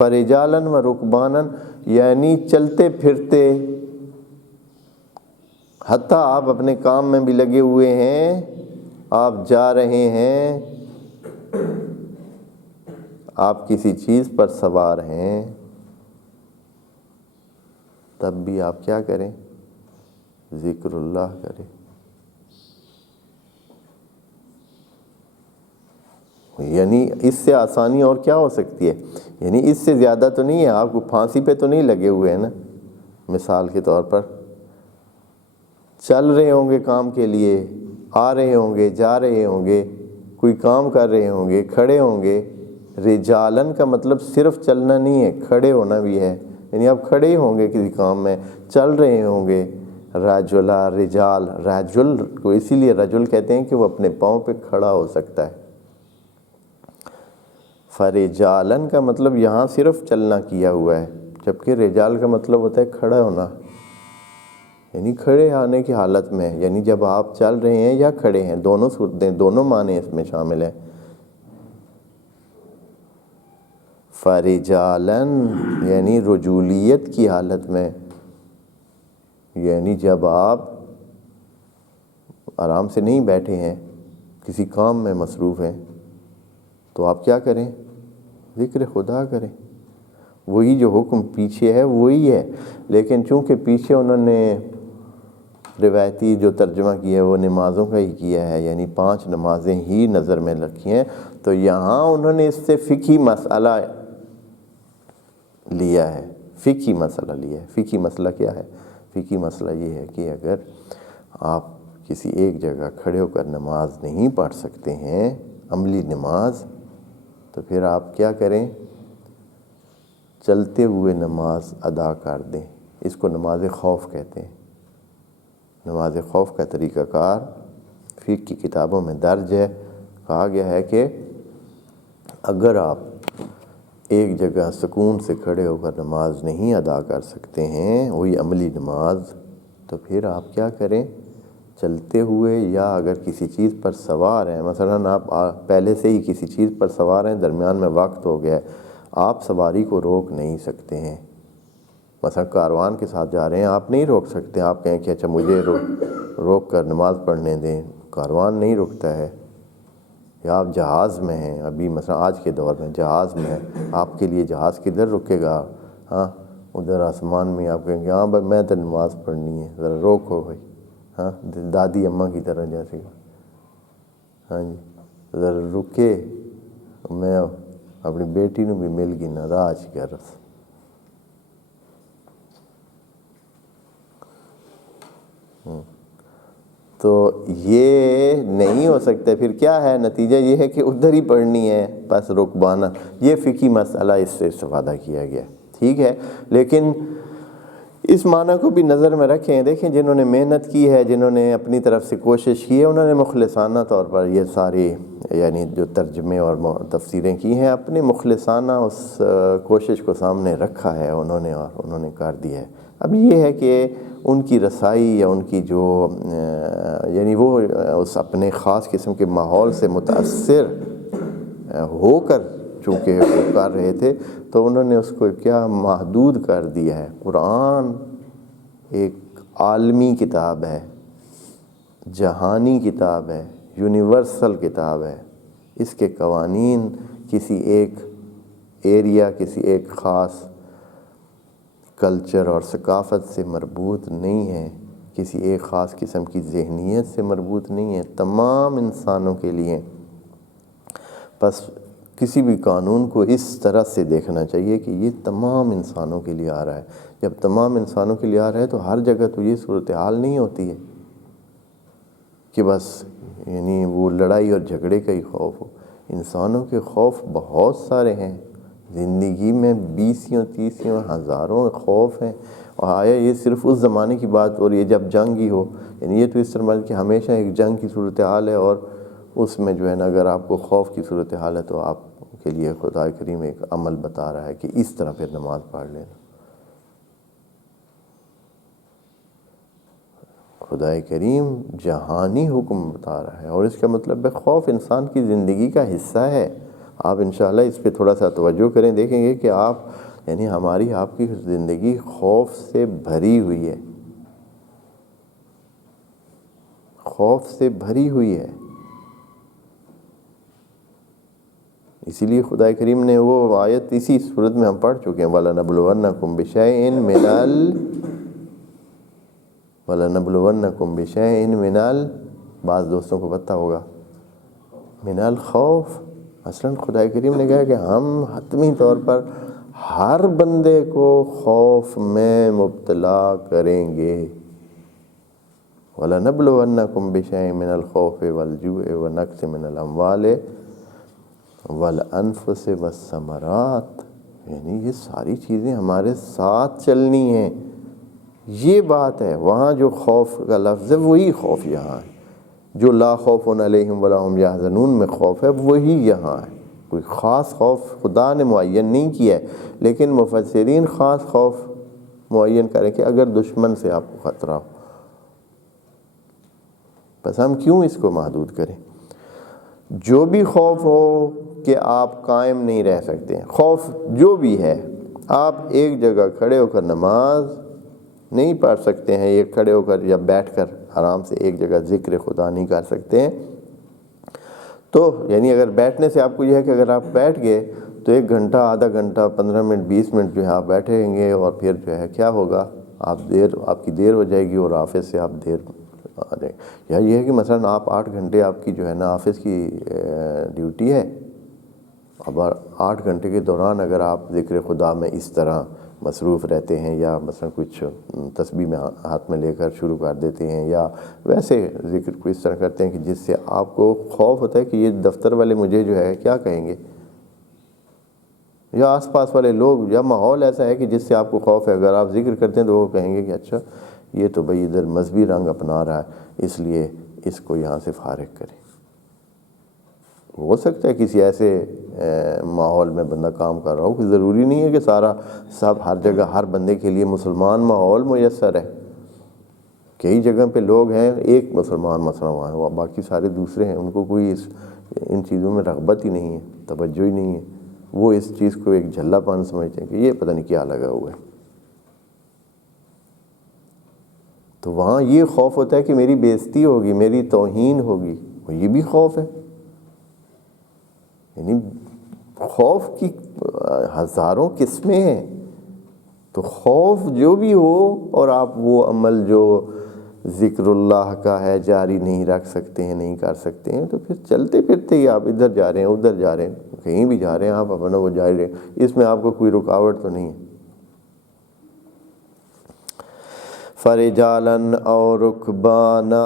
فرجالن و رکبانن یعنی چلتے پھرتے، حتیٰ آپ اپنے کام میں بھی لگے ہوئے ہیں، آپ جا رہے ہیں، آپ کسی چیز پر سوار ہیں، تب بھی آپ کیا کریں؟ ذکر اللہ کریں۔ یعنی اس سے آسانی اور کیا ہو سکتی ہے؟ یعنی اس سے زیادہ تو نہیں ہے، آپ کو پھانسی پہ تو نہیں لگے ہوئے ہیں نا۔ مثال کے طور پر چل رہے ہوں گے کام کے لیے، آ رہے ہوں گے، جا رہے ہوں گے، کوئی کام کر رہے ہوں گے، کھڑے ہوں گے۔ رجالن کا مطلب صرف چلنا نہیں ہے، کھڑے ہونا بھی ہے، یعنی آپ کھڑے ہی ہوں گے کسی کام میں، چل رہے ہوں گے۔ رجلا، رجال، رجل کو اسی لیے رجل کہتے ہیں کہ وہ اپنے پاؤں پہ کھڑا ہو سکتا ہے۔ فرجالن کا مطلب یہاں صرف چلنا کیا ہوا ہے، جبکہ رجال کا مطلب ہوتا ہے کھڑا ہونا، یعنی کھڑے آنے کی حالت میں، یعنی جب آپ چل رہے ہیں یا کھڑے ہیں، دونوں صورتیں، دونوں معنی اس میں شامل ہیں۔ فرجالن یعنی رجولیت کی حالت میں، یعنی جب آپ آرام سے نہیں بیٹھے ہیں، کسی کام میں مصروف ہیں، تو آپ کیا کریں؟ ذکر خدا کریں۔ وہی جو حکم پیچھے ہے وہی ہے، لیکن چونکہ پیچھے انہوں نے روایتی جو ترجمہ کیا ہے وہ نمازوں کا ہی کیا ہے، یعنی 5 نمازیں ہی نظر میں رکھی ہیں، تو یہاں انہوں نے اس سے فقہی مسئلہ لیا ہے، فقہی مسئلہ لیا ہے۔ فقہی مسئلہ کیا ہے؟ فقہی مسئلہ یہ ہے کہ اگر آپ کسی ایک جگہ کھڑے ہو کر نماز نہیں پڑھ سکتے ہیں، عملی نماز، تو پھر آپ کیا کریں؟ چلتے ہوئے نماز ادا کر دیں۔ اس کو نماز خوف کہتے ہیں۔ نماز خوف کا طریقہ کار فقہ کی کتابوں میں درج ہے، کہا گیا ہے کہ اگر آپ ایک جگہ سکون سے کھڑے ہو کر نماز نہیں ادا کر سکتے ہیں، وہی عملی نماز، تو پھر آپ کیا کریں؟ چلتے ہوئے یا اگر کسی چیز پر سوار ہیں، مثلاً آپ پہلے سے ہی کسی چیز پر سوار ہیں، درمیان میں وقت ہو گیا ہے، آپ سواری کو روک نہیں سکتے ہیں۔ مثلا کاروان کے ساتھ جا رہے ہیں، آپ نہیں روک سکتے، آپ کہیں کہ اچھا مجھے روک کر نماز پڑھنے دیں، کاروان نہیں رکتا ہے۔ یا آپ جہاز میں ہیں، ابھی مثلا آج کے دور میں جہاز میں ہیں، آپ کے لیے جہاز کدھر رکے گا؟ ہاں ادھر آسمان میں، آپ کہیں گے ہاں بھائی میں تو نماز پڑھنی ہے، ذرا روکو بھائی، ہاں دادی اماں کی طرح جیسے کہ ہاں جی ذرا رکے، میں اپنی بیٹی نو بھی مل گئی ناراض کر رہا۔ تو یہ نہیں ہو سکتا، پھر کیا ہے نتیجہ؟ یہ ہے کہ ادھر ہی پڑھنی ہے، بس رکبانا۔ یہ فقہی مسئلہ اس سے استفادہ کیا گیا، ٹھیک ہے۔ لیکن اس معنی کو بھی نظر میں رکھیں، دیکھیں جنہوں نے محنت کی ہے، جنہوں نے اپنی طرف سے کوشش کی ہے، انہوں نے مخلصانہ طور پر یہ ساری یعنی جو ترجمے اور تفسیریں کی ہیں، اپنے مخلصانہ اس کوشش کو سامنے رکھا ہے انہوں نے، اور انہوں نے کر دیا ہے۔ اب یہ ہے کہ ان کی رسائی یا ان کی جو یعنی وہ اس اپنے خاص قسم کے ماحول سے متاثر ہو کر چونکہ وہ کر رہے تھے، تو انہوں نے اس کو کیا محدود کر دیا ہے۔ قرآن ایک عالمی کتاب ہے، جہانی کتاب ہے، یونیورسل کتاب ہے۔ اس کے قوانین کسی ایک ایریا، کسی ایک خاص کلچر اور ثقافت سے مربوط نہیں ہے، کسی ایک خاص قسم کی ذہنیت سے مربوط نہیں ہے، تمام انسانوں کے لیے۔ بس کسی بھی قانون کو اس طرح سے دیکھنا چاہیے کہ یہ تمام انسانوں کے لیے آ رہا ہے۔ جب تمام انسانوں کے لیے آ رہا ہے تو ہر جگہ تو یہ صورتحال نہیں ہوتی ہے کہ بس یعنی وہ لڑائی اور جھگڑے کا ہی خوف ہو۔ انسانوں کے خوف بہت سارے ہیں، زندگی میں 20 30 ہزاروں خوف ہیں۔ اور آیا یہ صرف اس زمانے کی بات ہو رہی ہے جب جنگ ہی ہو؟ یعنی یہ تو اس طرح کہ ہمیشہ ایک جنگ کی صورتحال ہے، اور اس میں جو ہے نا اگر آپ کو خوف کی صورتحال ہے تو آپ کے لیے خدا کریم ایک عمل بتا رہا ہے کہ اس طرح پھر نماز پڑھ لینا۔ خدا کریم جہانی حکم بتا رہا ہے، اور اس کا مطلب ہے خوف انسان کی زندگی کا حصہ ہے۔ آپ انشاءاللہ اس پہ تھوڑا سا توجہ کریں، دیکھیں گے کہ آپ یعنی ہماری آپ کی زندگی خوف سے بھری ہوئی ہے، خوف سے بھری ہوئی ہے۔ اسی لیے خدا کریم نے وہ آیت اسی صورت میں ہم پڑھ چکے ہیں، وَلَنَبْلُوَنَّكُمْ بِشَيْءٍ مِّنَ بعض دوستوں کو پتہ ہوگا من الخوف۔ مثلاً خدا کریم نے کہا کہ ہم حتمی طور پر ہر بندے کو خوف میں مبتلا کریں گے، وَلَنَبْلُوَنَّكُمْ بِشَيْءٍ مِّنَ الْخَوْفِ وَالْجُوعِ وَنَقْصٍ مِّنَ الْأَمْوَالِ وَالْأَنفُسِ وَالثَّمَرَاتِ، یعنی یہ ساری چیزیں ہمارے ساتھ چلنی ہیں، یہ بات ہے۔ وہاں جو خوف کا لفظ ہے وہی خوف یہاں ہے، جو لا خوف علیہم ولا ہم یحزنون میں خوف ہے وہی یہاں ہے۔ کوئی خاص خوف خدا نے معین نہیں کیا ہے، لیکن مفسرین خاص خوف معین کریں کہ اگر دشمن سے آپ کو خطرہ ہو، بس ہم کیوں اس کو محدود کریں؟ جو بھی خوف ہو کہ آپ قائم نہیں رہ سکتے ہیں، خوف جو بھی ہے، آپ ایک جگہ کھڑے ہو کر نماز نہیں پڑھ سکتے ہیں، ایک کھڑے ہو کر یا بیٹھ کر آرام سے ایک جگہ ذکر خدا نہیں کر سکتے ہیں، تو یعنی اگر بیٹھنے سے آپ کو یہ ہے کہ اگر آپ بیٹھ گئے تو 1 گھنٹہ، آدھا گھنٹہ، 15 منٹ، 20 منٹ جو ہے آپ بیٹھے رہیں گے، اور پھر جو ہے کیا ہوگا، آپ کی دیر ہو جائے گی اور آفس سے آپ دیر آ جائیں گے۔ یا یہ ہے کہ مثلاً آپ 8 گھنٹے آپ کی جو ہے نا آفس کی ڈیوٹی ہے، اب 8 گھنٹے کے دوران اگر آپ ذکر خدا میں اس طرح مصروف رہتے ہیں، یا مثلا کچھ تسبیح میں ہاتھ میں لے کر شروع کر دیتے ہیں، یا ویسے ذکر کو اس طرح کرتے ہیں کہ جس سے آپ کو خوف ہوتا ہے کہ یہ دفتر والے مجھے جو ہے کیا کہیں گے، یا آس پاس والے لوگ، یا ماحول ایسا ہے کہ جس سے آپ کو خوف ہے، اگر آپ ذکر کرتے ہیں تو وہ کہیں گے کہ اچھا یہ تو بھئی ادھر مذہبی رنگ اپنا رہا ہے، اس لیے اس کو یہاں سے فارغ کریں۔ ہو سکتا ہے کسی ایسے ماحول میں بندہ کام کر رہا ہو کہ ضروری نہیں ہے کہ سب ہر جگہ ہر بندے کے لیے مسلمان ماحول میسر ہے۔ کئی جگہ پہ لوگ ہیں، ایک مسلمان مثلا وہاں ہے، باقی سارے دوسرے ہیں، ان کو کوئی ان چیزوں میں رغبت ہی نہیں ہے، توجہ ہی نہیں ہے، وہ اس چیز کو ایک جھلا پن سمجھتے ہیں کہ یہ پتہ نہیں کیا لگا ہوا ہے۔ تو وہاں یہ خوف ہوتا ہے کہ میری بے عزتی ہوگی، میری توہین ہوگی، یہ بھی خوف ہے۔ یعنی خوف کی ہزاروں قسمیں ہیں، تو خوف جو بھی ہو اور آپ وہ عمل جو ذکر اللہ کا ہے جاری نہیں رکھ سکتے ہیں، نہیں کر سکتے ہیں، تو پھر چلتے پھرتے ہی آپ ادھر جا رہے ہیں ادھر جا رہے ہیں، کہیں بھی جا رہے ہیں آپ اپنا وہ جاری رہے، اس میں آپ کو کوئی رکاوٹ تو نہیں ہے۔ فرجالاً اور رکبانا